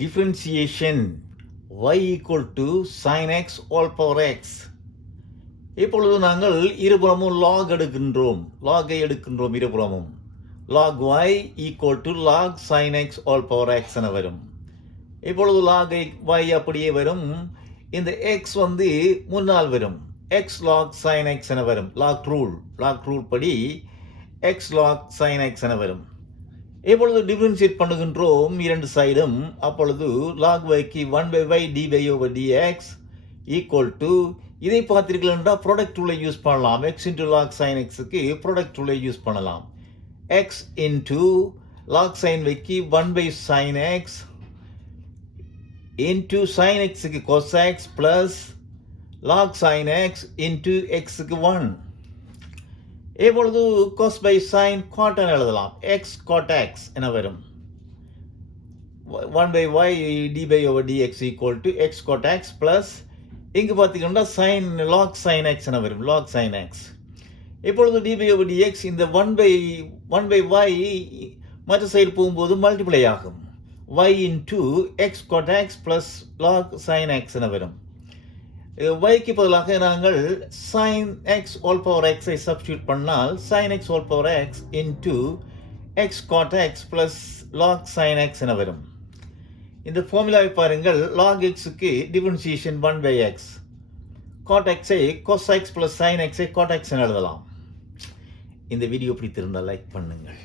differentiation y equal to sin x all power x. இப்பொழுது நாங்கள் இருபுறமும் log எடுக்கின்றோம். log-ஐ எடுக்கின்றோம் இருபுறமும். log y equal to log sin x all power x என வரும். இப்பொழுது log y அப்படியே வரும். இந்த x முன்னால் வரும். x log sin x என வரும். log rule படி x log sin x என வரும். இப்பொழுது டிஃபரன்ஷியேட் பண்ணுகின்றோம் இரண்டு சைடும். அப்பொழுது log yக்கு 1/y d by over dx equal to, இதை பார்த்தீர்கள் என்றால் ப்ராடக்ட் ரூலை யூஸ் பண்ணலாம். x into log sin xக்கு ப்ராடக்ட் ரூலை யூஸ் பண்ணலாம். x into log sin yக்கு 1/sin x into sin xக்கு cos x plus log sin x into xக்கு 1. இப்பொழுது cos by sin cot என எழுதலாம். x cot x என வரும். 1/y d by over dx equal to x cot x plus, இங்கு பார்த்தீங்கன்னா sin log sin x என வரும். log sin x. இப்பொழுது d by over dx இந்த 1/y மற்ற சைடு போகும்போது மல்டிப்ளை ஆகும். y into x cot x plus log sin x என வரும். yக்கு பதிலாக நாங்கள் sin x all power x ஐ சப்ஸ்டியூட் பண்ணால் sin x all power x into x cot x plus log sin x என வரும். இந்த ஃபார்முலாவை பாருங்கள். log xக்கு டிஃபரன்ஷியேஷன் 1/x, cot x ஐ cos x plus sin x ஐ cot x என எழுதலாம். இந்த வீடியோ பிடித்திருந்தால் லைக் பண்ணுங்கள்.